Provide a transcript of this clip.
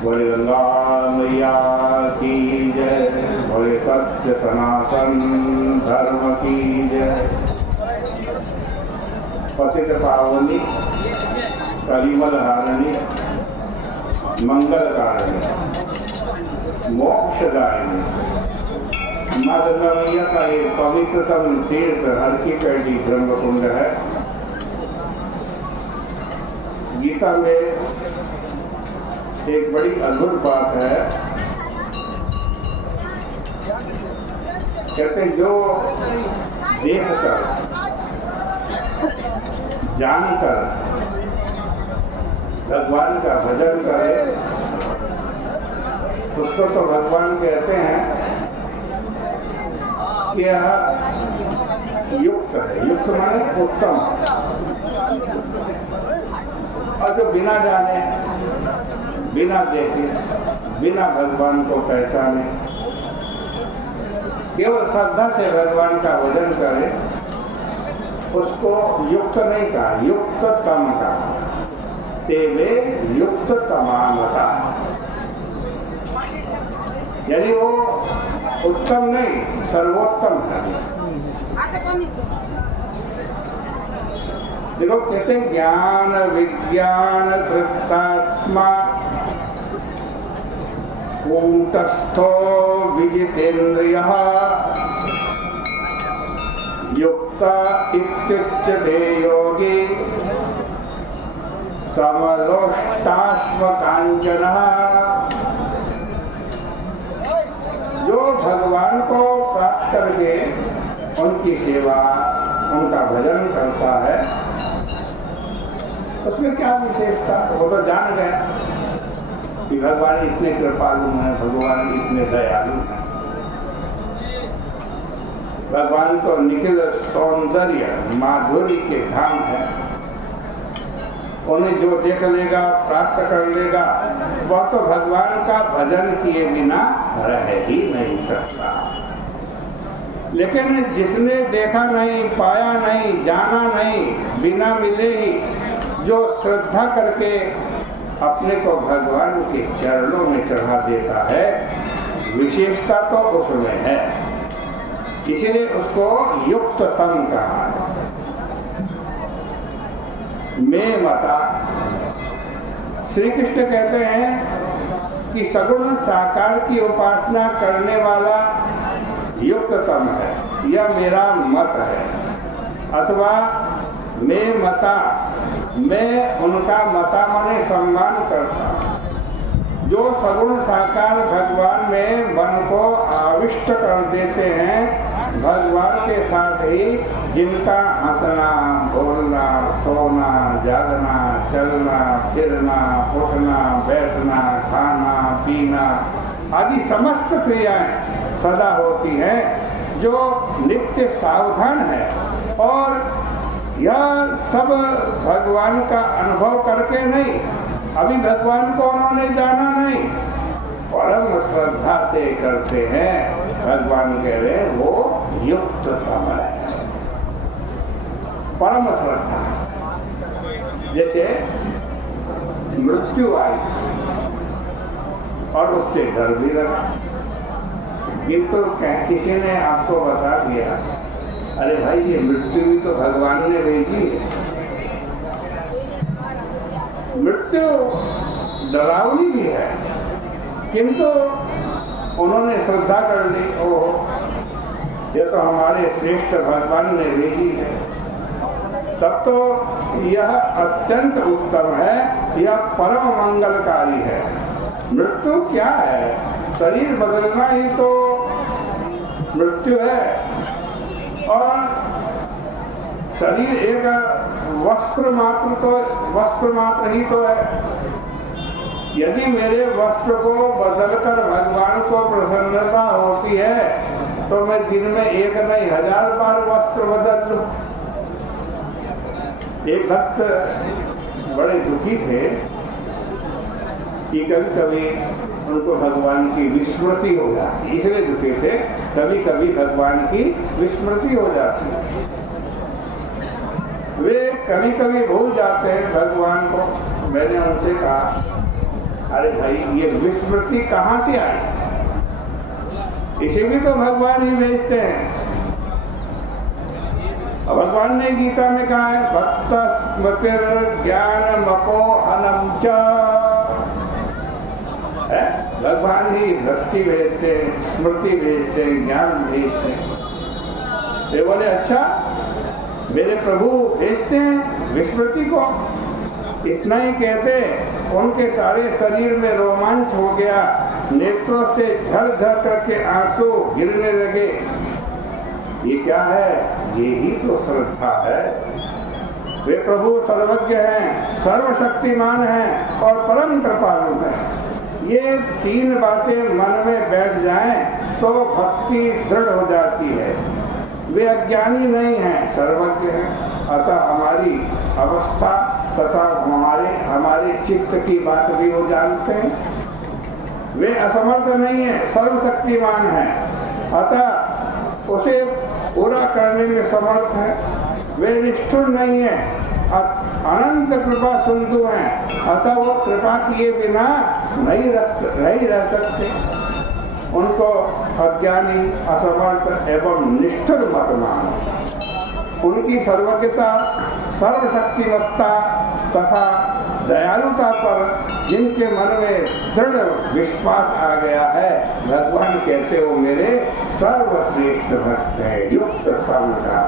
बोले गंगा मैया की जय, बोले सत्य सनातन धर्म की जय। पतित पावनी कलिमल हारिणी मंगल कारिणी मोक्षदायिनी माँ गंगा मैया का एक पवित्रतम तीर्थ हर की पैड़ी ब्रह्मकुंड है। गीता में एक बड़ी अद्भुत बात है, कहते जो देखकर जानकर भगवान का भजन करे उसको तो भगवान कहते हैं कि यह युक्त है। युक्त माने उत्तम। और जो बिना जाने, बिना देखे, बिना भगवान को पहचाने, केवल श्रद्धा से भगवान का भजन करे उसको युक्त नहीं कहा, युक्त तम कहा। तेवे युक्त तमानता, यानी वो उत्तम नहीं सर्वोत्तम है। देखो कहते हैं ज्ञान विज्ञान तृप्तात्मा कूटस्थो विजितेन्द्रियः युक्त इत्युच्यते योगी समलोष्टाश्मकाञ्चनः। जो भगवान को प्राप्त करके उनकी सेवा उनका भजन करता है उसमें क्या विशेषता, वो तो जान गए कि भगवान इतने कृपालु हैं, भगवान इतने दयालु हैं। भगवान तो निखिल सौंदर्य माधुर्य के धाम है। उन्हें जो देख लेगा प्राप्त कर लेगा वह तो भगवान का भजन किए बिना रह ही नहीं सकता। लेकिन जिसने देखा नहीं, पाया नहीं, जाना नहीं, बिना मिले ही जो श्रद्धा करके अपने को भगवान के चरणों में चढ़ा देता है, विशेषता तो उसमें है। इसीलिए उसको युक्ततम कहा है। मैं मता श्री कृष्ण कहते हैं कि सगुण साकार की उपासना करने वाला युक्ततम है, यह मेरा मत है। अथवा मैं मता, मैं उनका मता माने सम्मान करता। जो सगुण साकार भगवान में मन को आविष्ट कर देते हैं, भगवान के साथ ही जिनका हंसना, बोलना, सोना, जागना, चलना, फिरना, उठना, बैठना, खाना, पीना आदि समस्त क्रियाएं सदा होती हैं, जो नित्य सावधान है और यह सब भगवान का अनुभव करके नहीं, अभी भगवान को उन्होंने जाना नहीं, परम श्रद्धा से करते हैं। भगवान कह रहे वो युक्ततम है, परम श्रद्धा। जैसे मृत्यु आई और उससे डर भी लगा, किंतु किसी ने आपको बता दिया अरे भाई ये मृत्यु भी तो भगवान ने भेजी है। मृत्यु डरावनी भी है, किंतु उन्होंने श्रद्धा कर ली, ओह ये तो हमारे श्रेष्ठ भगवान ने भेजी है, तब तो यह अत्यंत उत्तम है, यह परम मंगलकारी है। मृत्यु क्या है? शरीर बदलना ही तो मृत्यु है। और शरीर एक वस्त्र मात्र ही तो है। यदि मेरे वस्त्र को बदलकर भगवान को प्रसन्नता होती है तो मैं दिन में एक नहीं 1000 बार वस्त्र बदल लूं। एक भक्त बड़े दुखी थे कि कभी कभी उनको भगवान की विस्मृति हो जाती, इसलिए दुखी थे। कभी कभी भगवान की विस्मृति हो जाती, वे कभी कभी भूल जाते हैं भगवान को। मैंने उनसे कहा अरे भाई, ये विस्मृति कहाँ से आई? इसे भी तो भगवान ही भेजते हैं। भगवान ने गीता में कहा है, भक्त स्मृतिर ज्ञान मपोहनम च। भगवान ही भक्ति भेजते, स्मृति भेजते, ज्ञान भेजते। ये बोले अच्छा, मेरे प्रभु भेजते हैं विस्मृति को। इतना ही कहते उनके सारे शरीर में रोमांच हो गया, नेत्रों से झर झर करके आंसू गिरने लगे। ये क्या है? ये ही तो श्रद्धा है। वे प्रभु सर्वज्ञ हैं, सर्वशक्तिमान हैं और परम कृपालु हैं। ये तीन बातें मन में बैठ जाएं तो भक्ति दृढ़ हो जाती है। वे अज्ञानी नहीं हैं, सर्वज्ञ हैं। अतः हमारी अवस्था तथा हमारे चित्त की बात भी वो जानते हैं। वे असमर्थ नहीं है, सर्वशक्तिमान है, अतः उसे पूरा करने में समर्थ है। वे निष्ठुर नहीं है, अनंत कृपा सिंधु हैं, अतः वो कृपा किए बिना नहीं रह सकते। उनको अज्ञानी, असमर्थ एवं निष्ठुर मत मानो। उनकी सर्वज्ञता, सर्वशक्तिमत्ता तथा दयालुता पर जिनके मन में दृढ़ विश्वास आ गया है, भगवान कहते हो मेरे सर्वश्रेष्ठ भक्त है, युक्त सर्वदा।